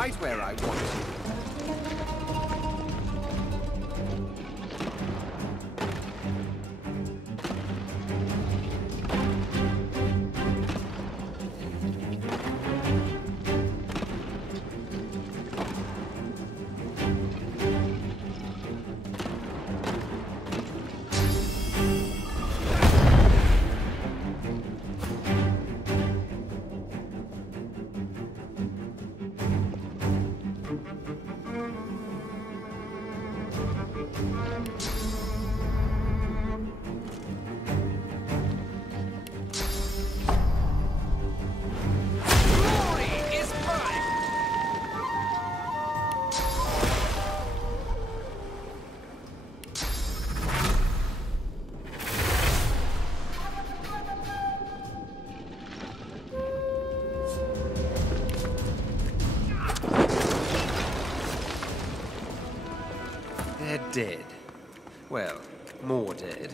right where I want you. They're dead. Well, more dead.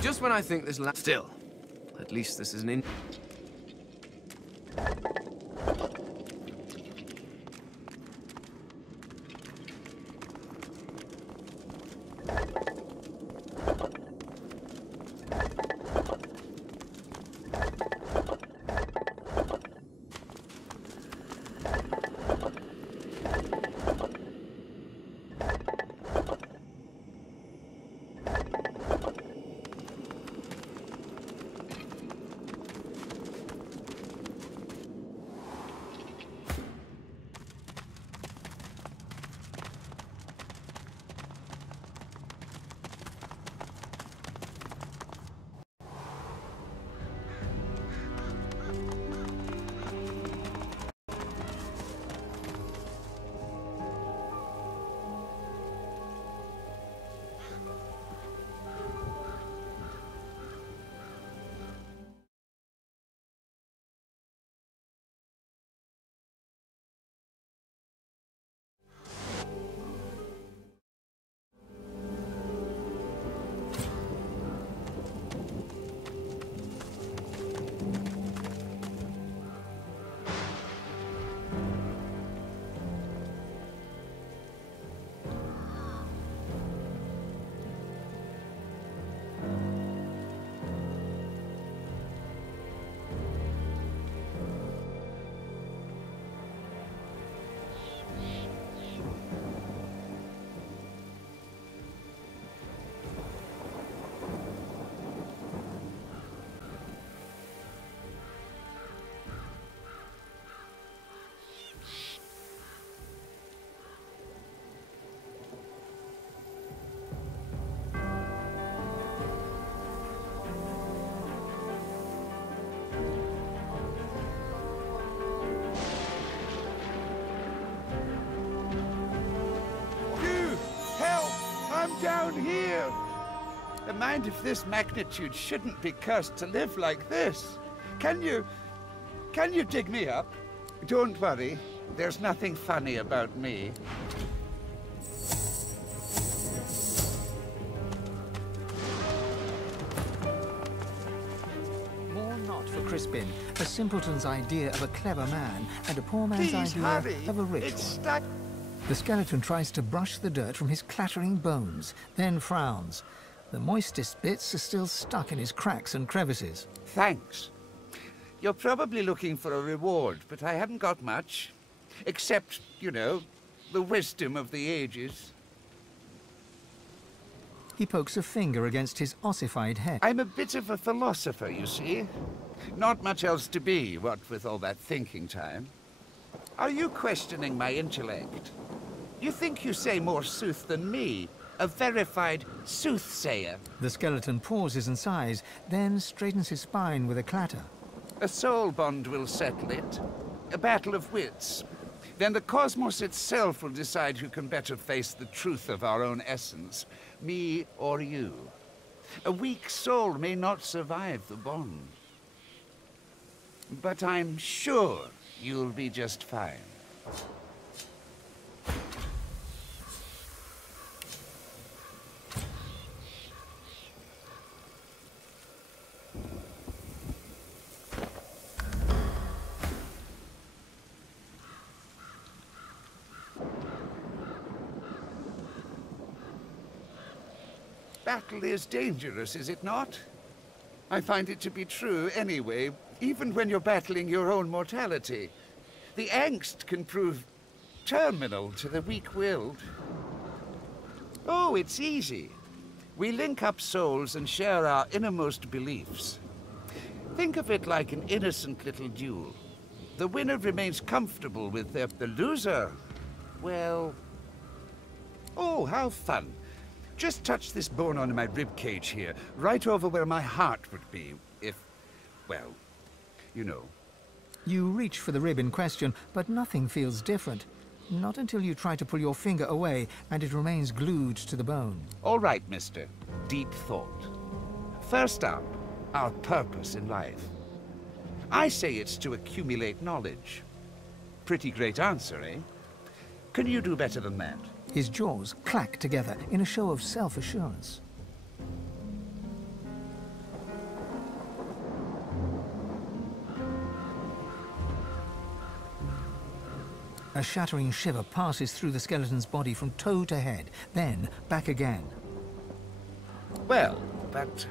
Just when I think this still, at least this is an down here. A mind of this magnitude shouldn't be cursed to live like this. Can you dig me up? Don't worry, there's nothing funny about me. More not for Crispin, a simpleton's idea of a clever man and a poor man's idea hurry. of a rich It's one. stuck. The skeleton tries to brush the dirt from his clattering bones, then frowns. The moistest bits are still stuck in his cracks and crevices. Thanks. You're probably looking for a reward, but I haven't got much. Except, you know, the wisdom of the ages. He pokes a finger against his ossified head. I'm a bit of a philosopher, you see. Not much else to be, what with all that thinking time. Are you questioning my intellect? You think you say more sooth than me, a verified soothsayer. The skeleton pauses and sighs, then straightens his spine with a clatter. A soul bond will settle it. A battle of wits. Then the cosmos itself will decide who can better face the truth of our own essence, me or you. A weak soul may not survive the bond. But I'm sure you'll be just fine. Battle is dangerous, is it not? I find it to be true anyway, even when you're battling your own mortality. The angst can prove terminal to the weak-willed. Oh, it's easy. We link up souls and share our innermost beliefs. Think of it like an innocent little duel. The winner remains comfortable with the loser. Well... Oh, how fun. Just touch this bone on my rib cage here, right over where my heart would be, if, well, you know. You reach for the rib in question, but nothing feels different. Not until you try to pull your finger away and it remains glued to the bone. All right, mister. Deep thought. First up, our purpose in life. I say it's to accumulate knowledge. Pretty great answer, eh? Can you do better than that? His jaws clack together in a show of self-assurance. A shattering shiver passes through the skeleton's body from toe to head, then back again. Well, but...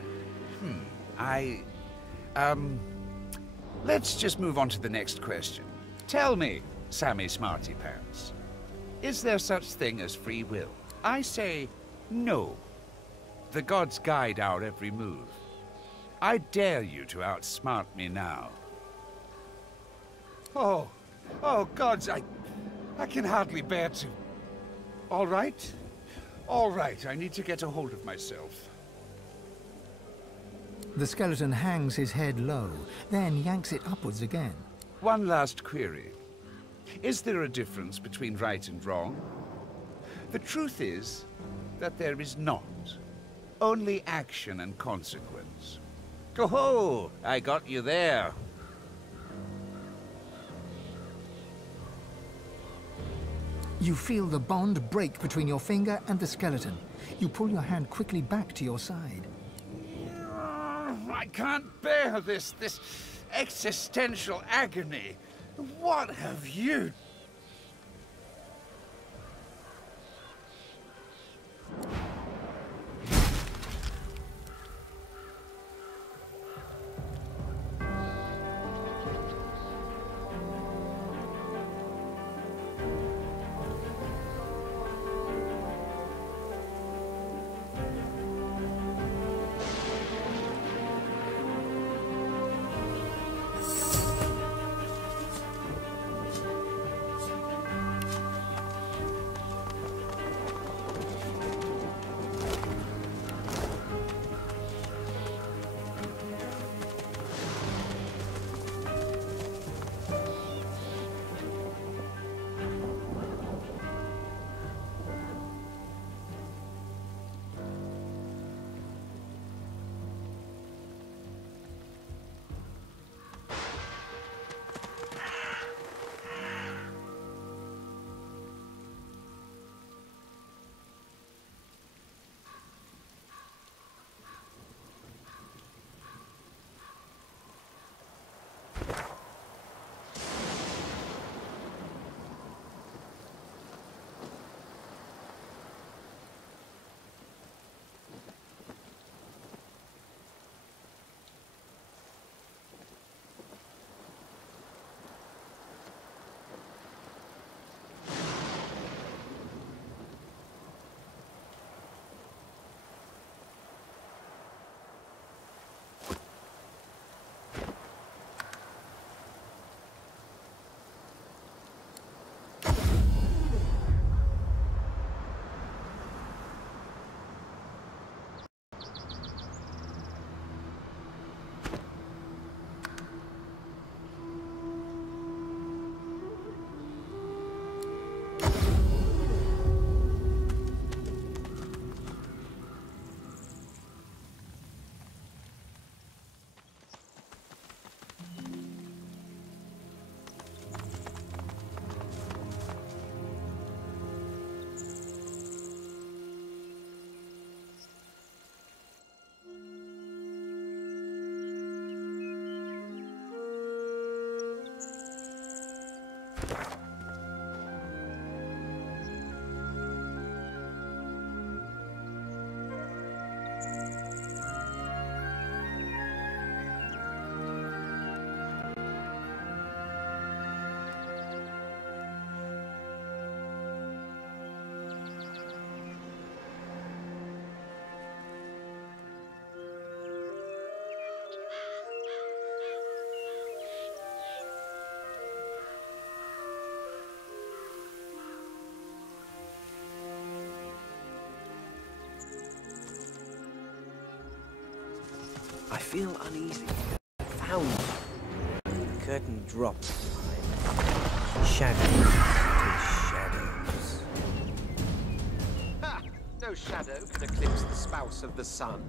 Let's just move on to the next question. Tell me, Sammy Smarty Pants, is there such thing as free will? I say no. The gods guide our every move. I dare you to outsmart me now. Oh, gods, I can hardly bear to. All right, I need to get a hold of myself. The skeleton hangs his head low, then yanks it upwards again. One last query. Is there a difference between right and wrong? The truth is that there is not. Only action and consequence. Oh-ho! I got you there. You feel the bond break between your finger and the skeleton. You pull your hand quickly back to your side. I can't bear this existential agony. What have you... I feel uneasy. Found. The curtain drops behind. Shadows to shadows. Ha! No shadow can eclipse the spouse of the sun.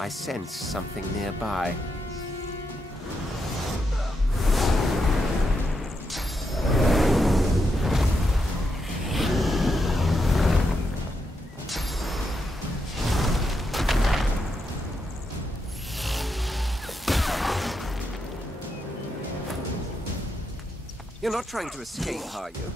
I sense something nearby. You're not trying to escape, are you?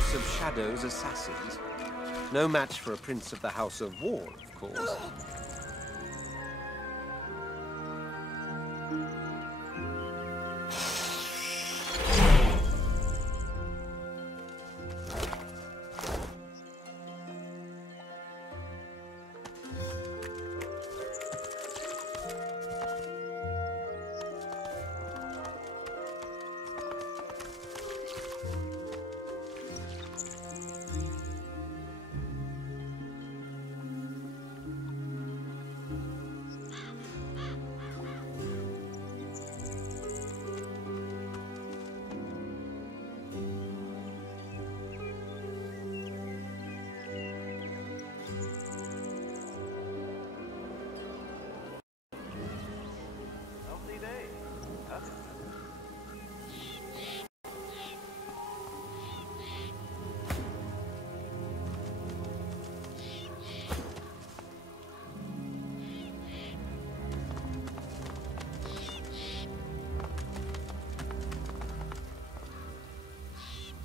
House of Shadows assassins. No match for a prince of the House of War, of course.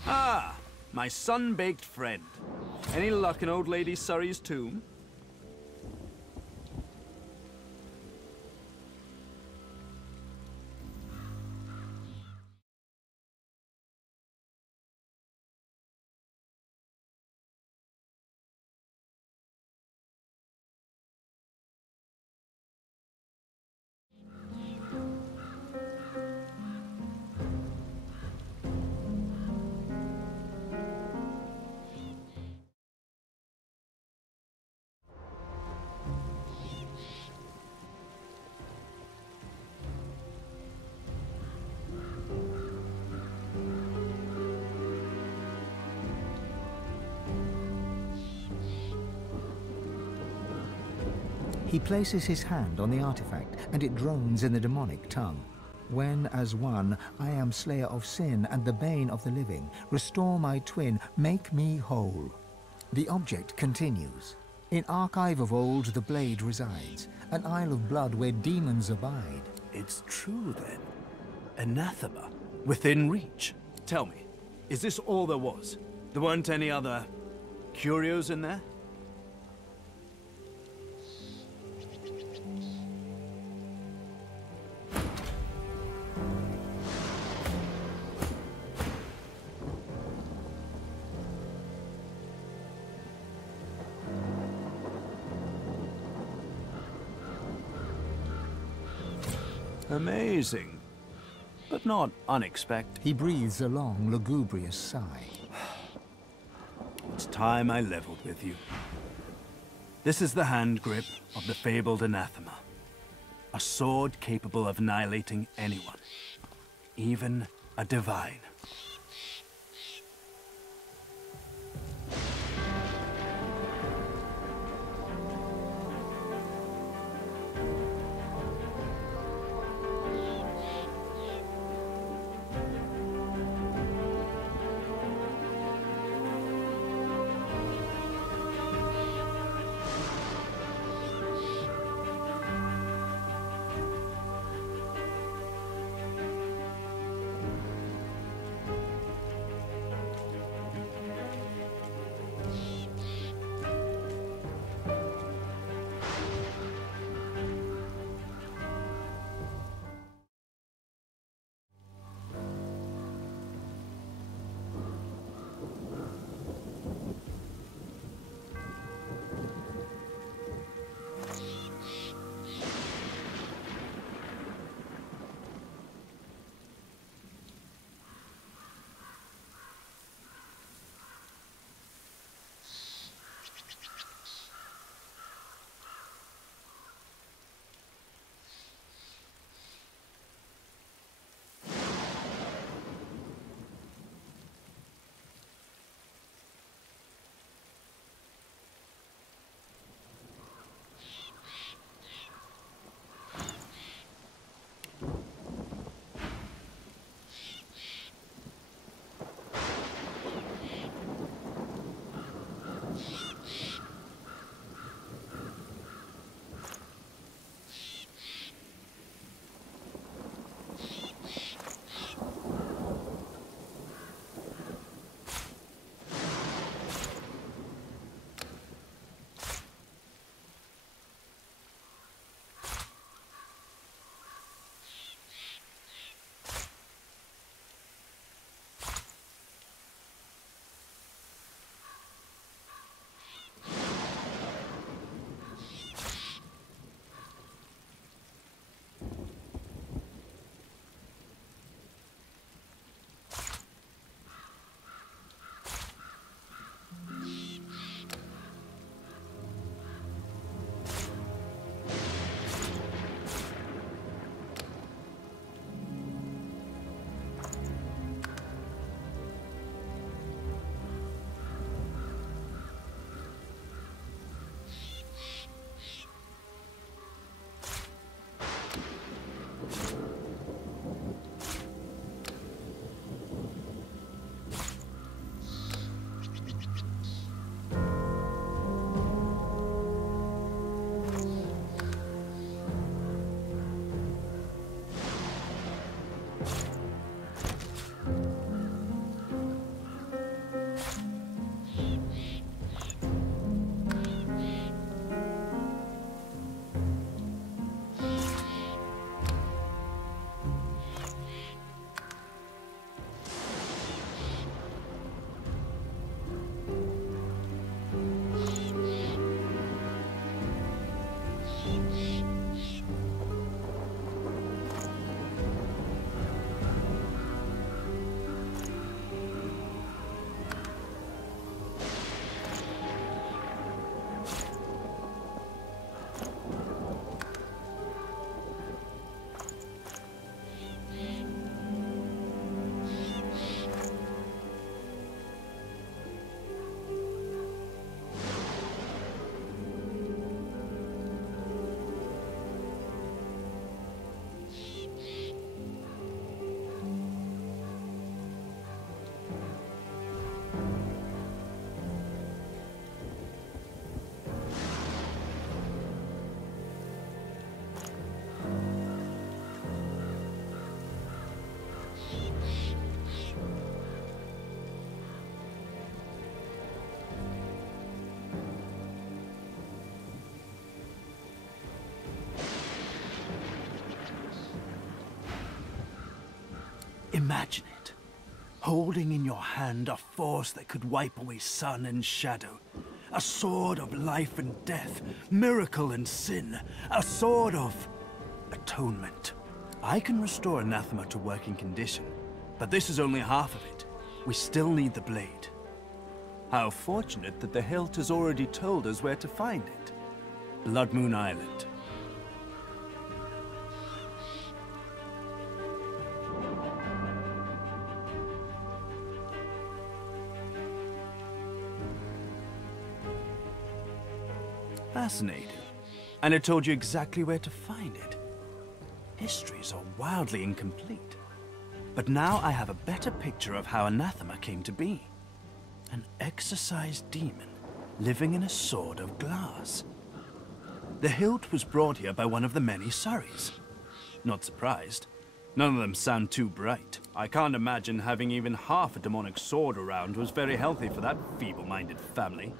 Ah, my sun-baked friend. Any luck in old lady Surrey's tomb? He places his hand on the artifact, and it drones in the demonic tongue. When, as one, I am slayer of sin and the bane of the living, restore my twin, make me whole. The object continues. In archive of old the blade resides, an isle of blood where demons abide. It's true, then. Anathema. Within reach. Tell me, is this all there was? There weren't any other curios in there? Amazing, but not unexpected. He breathes a long, lugubrious sigh. It's time I leveled with you. This is the hand grip of the fabled anathema. A sword capable of annihilating anyone, even a divine. Imagine it. Holding in your hand a force that could wipe away sun and shadow. A sword of life and death, miracle and sin. A sword of atonement. I can restore Anathema to working condition, but this is only half of it. We still need the blade. How fortunate that the hilt has already told us where to find it. Blood Moon Island. Fascinating. And it told you exactly where to find it. Histories are wildly incomplete. But now I have a better picture of how Anathema came to be. An exorcised demon living in a sword of glass. The hilt was brought here by one of the many Surreys. Not surprised. None of them sound too bright. I can't imagine having even half a demonic sword around was very healthy for that feeble-minded family.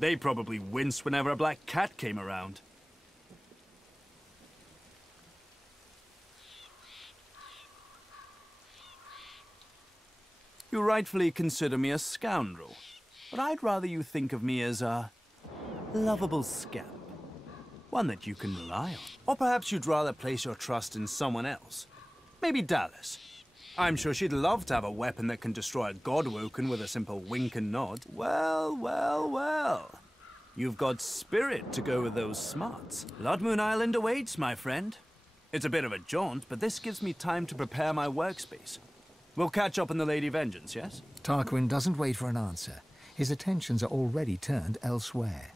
They probably winced whenever a black cat came around. You rightfully consider me a scoundrel, but I'd rather you think of me as a lovable scamp. One that you can rely on. Or perhaps you'd rather place your trust in someone else. Maybe Dallas. I'm sure she'd love to have a weapon that can destroy a Godwoken with a simple wink and nod. Well, well, well. You've got spirit to go with those smarts. Blood Moon Island awaits, my friend. It's a bit of a jaunt, but this gives me time to prepare my workspace. We'll catch up on the Lady Vengeance, yes? Tarquin doesn't wait for an answer. His attentions are already turned elsewhere.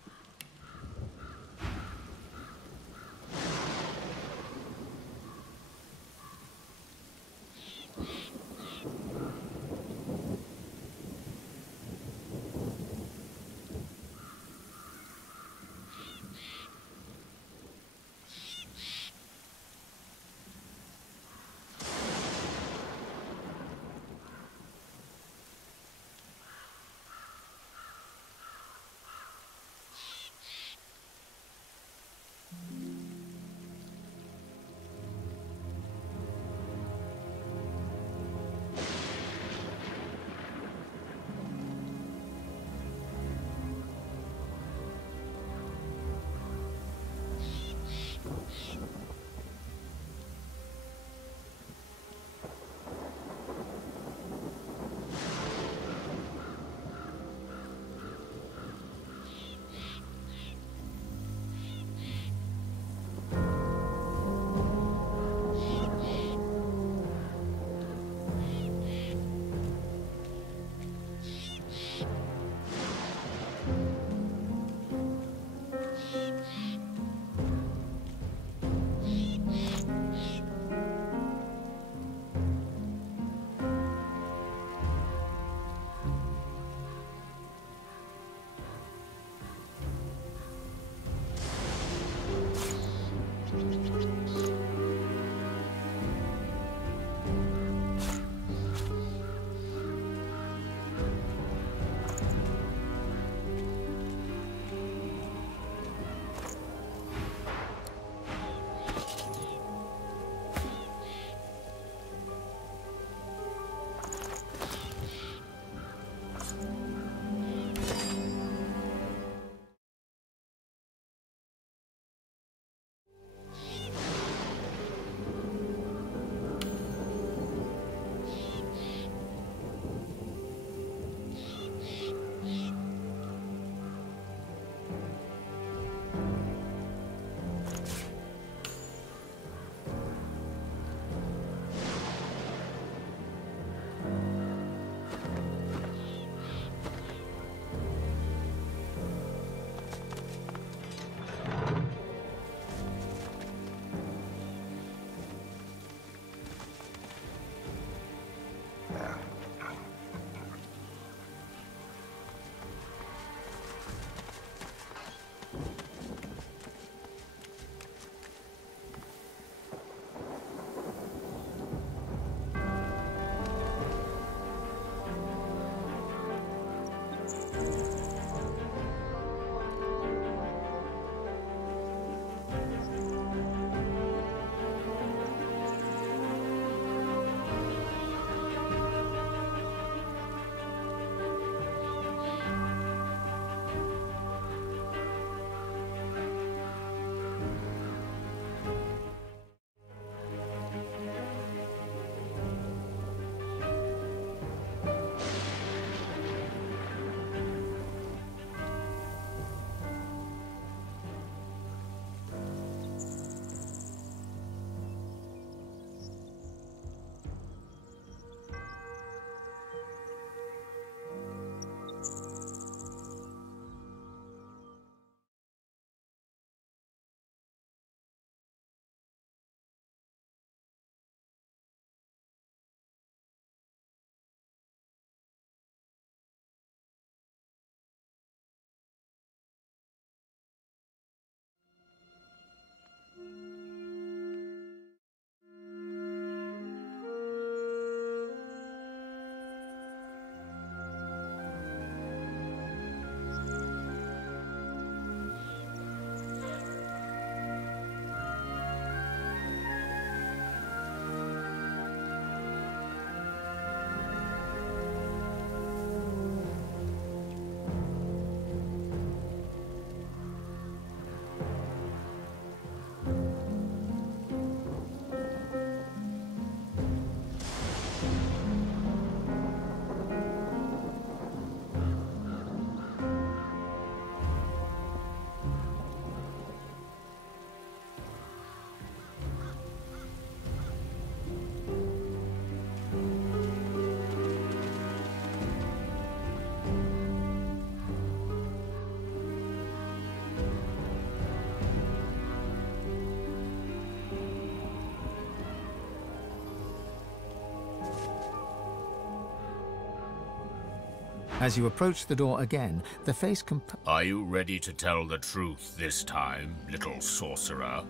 As you approach the door again, the face Are you ready to tell the truth this time, little sorcerer?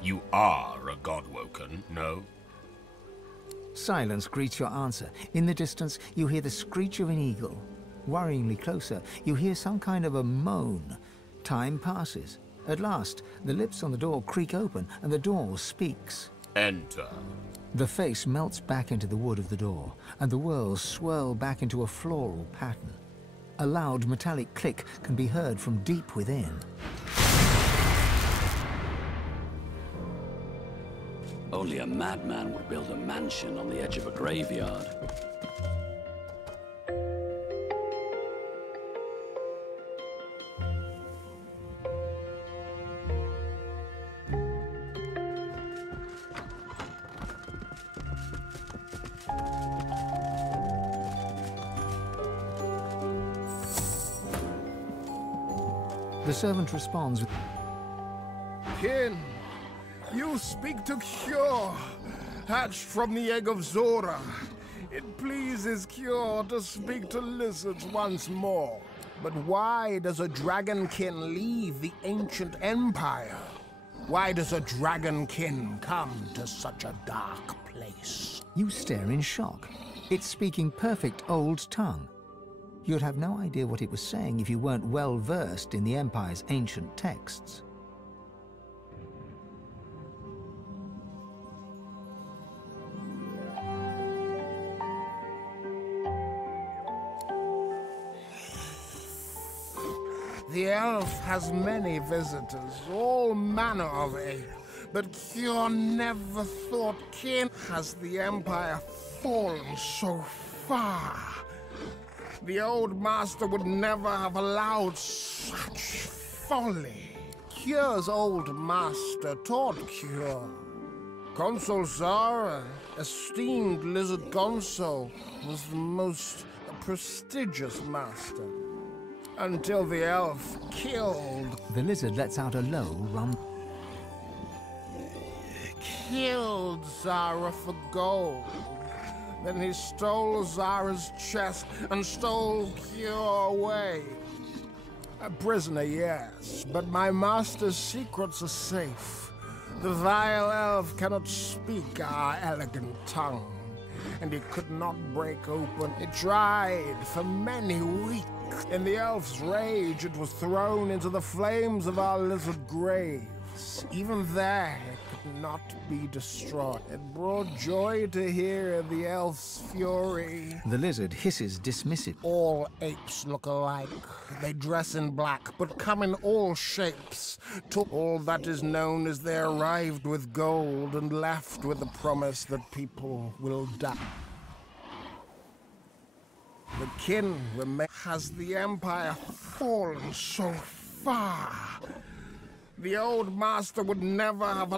You are a Godwoken, no? Silence greets your answer. In the distance, you hear the screech of an eagle. Worryingly closer, you hear some kind of a moan. Time passes. At last, the lips on the door creak open, and the door speaks. Enter. The face melts back into the wood of the door, and the whirls swirl back into a floral pattern. A loud metallic click can be heard from deep within. Only a madman would build a mansion on the edge of a graveyard. The servant responds with... Kin, you speak to Cure, hatched from the egg of Zora. It pleases Cure to speak to lizards once more. But why does a dragonkin leave the ancient empire? Why does a dragonkin come to such a dark place? You stare in shock. It's speaking perfect old tongue. You'd have no idea what it was saying if you weren't well versed in the Empire's ancient texts. The elf has many visitors, all manner of aid, but Cure never thought Kin has the Empire fallen so far. The old master would never have allowed such folly. Cure's old master taught Cure. Consul Zara, esteemed Lizard Gonso, was the most prestigious master. Until the elf killed... The lizard lets out a low Killed Zara for gold. Then he stole Zara's chest and stole Cure away. A prisoner, yes, but my master's secrets are safe. The vile elf cannot speak our elegant tongue, and he could not break open. It tried for many weeks. In the elf's rage, it was thrown into the flames of our lizard graves. Even there, it could not be destroyed. It brought joy to hear the elf's fury. The lizard hisses dismissive. All apes look alike. They dress in black, but come in all shapes. Took all that is known as they arrived with gold and left with the promise that people will die. The kin has the Empire fallen so far. The old master would never have...